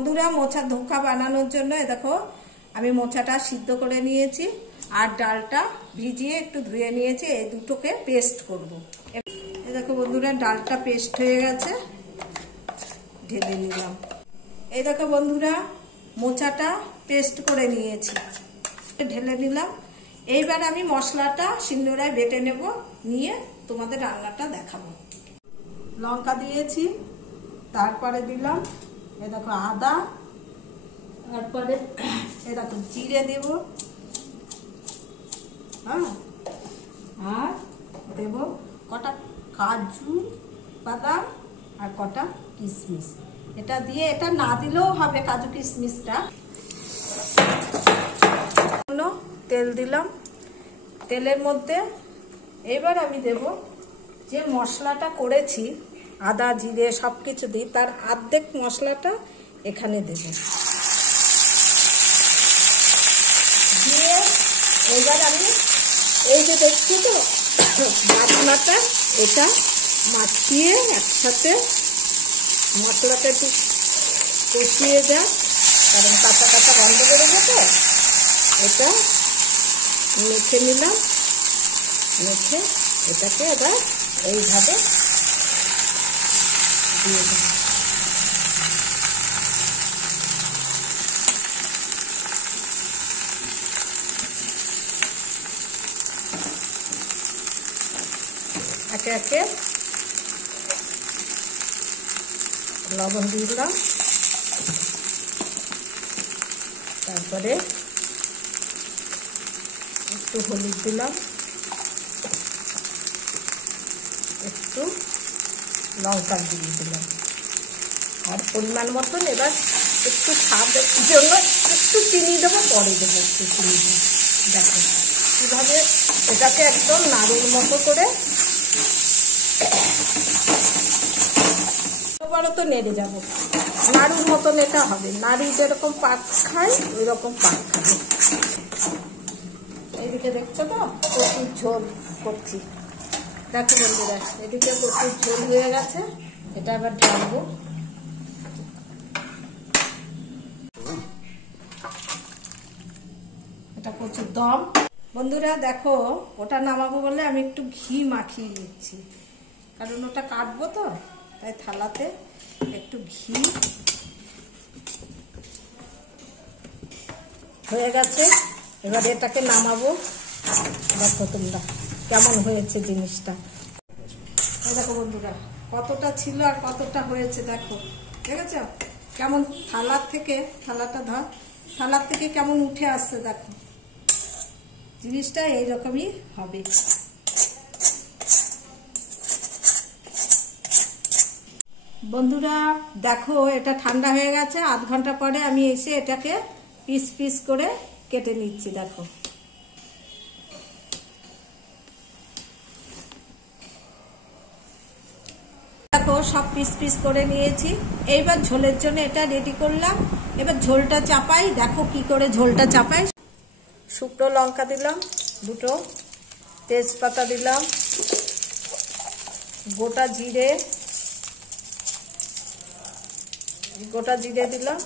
বন্ধুরা মোচার ধোকা বানানোর জন্য দেখো আমি মোচাটা সিদ্ধ করে নিয়েছি আর ডালটা ভিজিয়ে একটু ধুয়ে নিয়েছি। এই দুটোকে পেস্ট করব। এই দেখো বন্ধুরা ডালটা পেস্ট হয়ে গেছে, ঢেলে নিলাম। এই দেখো বন্ধুরা মোচাটা পেস্ট করে নিয়েছি, ঢেলে নিলাম। এইবার আমি মশলাটা শিলনোড়ায় বেটে নেব, নিয়ে তোমাদের রান্নাটা দেখাবো। লঙ্কা দিয়েছি, তারপরে দিলাম এই দেখো আদা, তারপরে এই দেখো জিরে দেব, হ্যাঁ, আর দেব কটা কাজু বাদাম আর কটা কিশমিশ। এটা দিয়ে, এটা না দিলেও হবে কাজু কিশমিশটা। তেল দিলাম, তেলের মধ্যে এবার আমি দেব যে মশলাটা করেছি আদা জিরে সব কিছু দিই, তার অর্ধেক মশলাটা এখানে দেব। দিয়ে এবার আমি এই যে দেখছি তো বাটনাটা, এটা মাখিয়ে একসাথে মশলাটা একটু কষিয়ে যায়, কারণ কাঁচা কাঁচা বন্ধ করে দেবো। এটা মেখে নিলাম, মেখে এটাকে এবার এইভাবে দিয়ে দেব। একে একে লবণ দিয়ে দিলাম, তারপরে একটু হলুদ দিলাম, একটু লঙ্কা দিয়ে দিলাম, আর পরিমাণ মতন এবার একটু স্বাদের জন্য একটু চিনি দেবো, পরে দেবো একটু চিনি দিয়ে। দেখো কীভাবে এটাকে একদম নাড়ুর মতো করে আবারও তো নেড়ে যাবো, নাড়ুর মতন এটা হবে। নাড়ি যেরকম পাক খায় ওই রকম পাক খাবে। এইদিকে দেখছো তো প্রচুর ঝোল করছি, দেখো বন্ধুরা এদিকে প্রচুর ঝোল হয়ে গেছে। এটা আবার ঢালবো। এটা প্রচুর দম। বন্ধুরা দেখো ওটা নামাবো বলে আমি একটু ঘি মাখিয়ে নিচ্ছি, কারণ ওটা কাটবো তো, তাই থালাতে একটু ঘি হয়ে গেছে। এবার এটাকে নামাবো। দেখো তোমরা কেমন হয়েছে জিনিসটা। এই দেখো বন্ধুরা কতটা ছিল আর কতটা হয়েছে, দেখো দেখেছ কেমন থালার থেকে, থালাটা ধর, থালার থেকে কেমন উঠে আসছে। দেখো জিনিসটা এইরকমই হবে। বন্ধুরা দেখো এটা ঠান্ডা হয়ে গেছে, আধ ঘন্টা পরে আমি এসে এটাকে পিস পিস করে কেটে নিচ্ছি। দেখো দেখো সব পিস পিস করে নিয়েছি। এইবার ঝোলের জন্য এটা রেডি করলাম। এবার ঝোলটা চাপাই, দেখো কি করে ঝোলটা চাপাই। শুকনো লঙ্কা দিলাম দুটো, তেজপাতা দিলাম, গোটা জিরে দিলাম।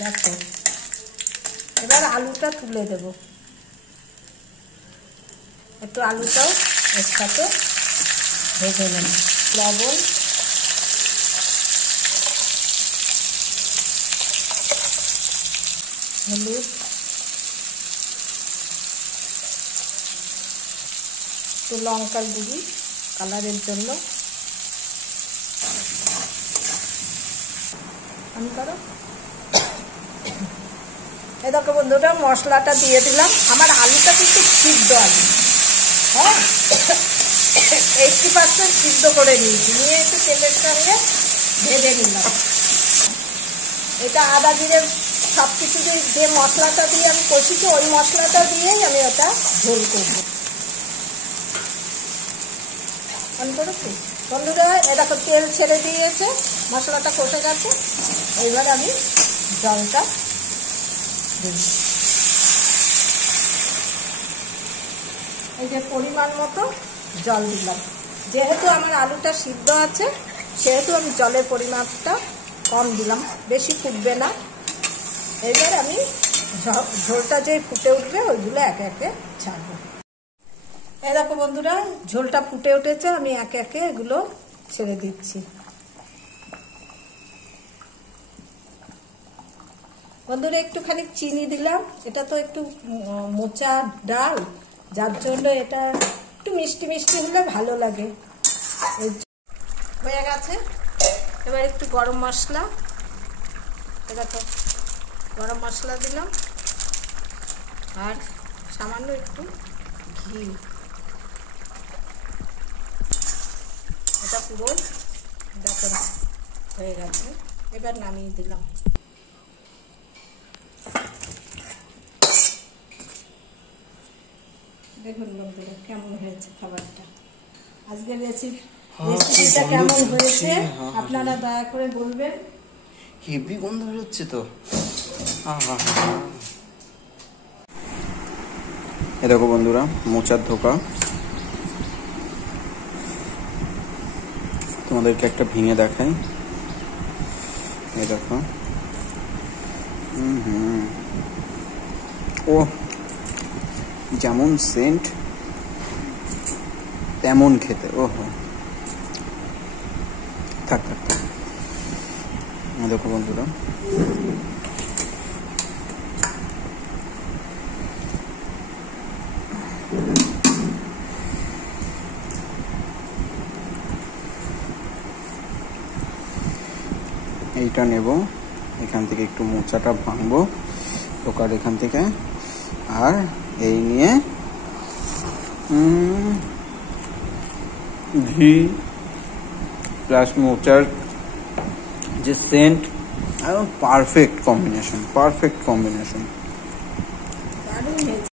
দেখো এবার আলুটা তুলে দেব, একটু আলুটাও এর সাথে ভেজে নেব। লবণ, হলুদ, একটু লঙ্কার গুঁড়ি কালারের জন্য, এই দেখো বন্ধুরা মশলাটা দিয়ে দিলাম। আমার আলুটা কিন্তু সিদ্ধ আলু, হ্যাঁ 80% সিদ্ধ করে নিয়েছি, নিয়ে একটু তেলের সঙ্গে ভেজে নিলাম। এটা আদা জিরে সব কিছু যে মশলাটা দিয়ে আমি কষিছি, ওই মশলাটা দিয়েই আমি ওটা ঝোল করবো। বন্ধুরা এ দেখো তেল ছেড়ে দিয়েছে, মশলাটা কষে গেছে। এইবার আমি জলটা দিই, এই যে পরিমাণ মতো জল দিলাম। যেহেতু আমার আলুটা সিদ্ধ আছে সেহেতু আমি জলের পরিমাপটা কম দিলাম, বেশি ফুটবে না। এবার আমি ঝোলটা যে ফুটে উঠবে ওইগুলো একে একে ছাড়বো। এই দেখো বন্ধুরা, ঝোলটা ফুটে উঠেছে, আমি একে একে এগুলো ছেড়ে দিচ্ছি। বন্ধুরা একটুখানি চিনি দিলাম, এটা তো একটু মোচা ডাল, যার জন্য এটা একটু মিষ্টি মিষ্টি হলে ভালো লাগে। হয়ে গেছে। এবার একটু গরম মশলা, দেখো গরম মশলা দিলাম, আর সামান্য একটু ঘি। এটা পুরো দেখো হয়ে গেছে। এবার নামিয়ে দিলাম। দেখুন বন্ধুরা কেমন হয়েছে খাবারটা। আজকের রেসিপিটা কেমন হয়েছে আপনারা দয়া করে বলবেন। হেভি গন্ধ বেরোচ্ছে তো। এ দেখো বন্ধুরা, মোচার ধোকা। তোমাদেরকে একটা ভেঙে দেখাই। এ দেখো, ও যেমন সেন্ট তেমন খেতে। ওহো, থাক থাক থাক। দেখো বন্ধুরা, এইটা নেব, এখান থেকে একটু মোচাটা ভাঙবো টোকার এখান থেকে, আর এই নিয়ে ঘি প্লাস মোচার যে সেন্ট, একদম পারফেক্ট কম্বিনেশন। দারুণ হয়েছে।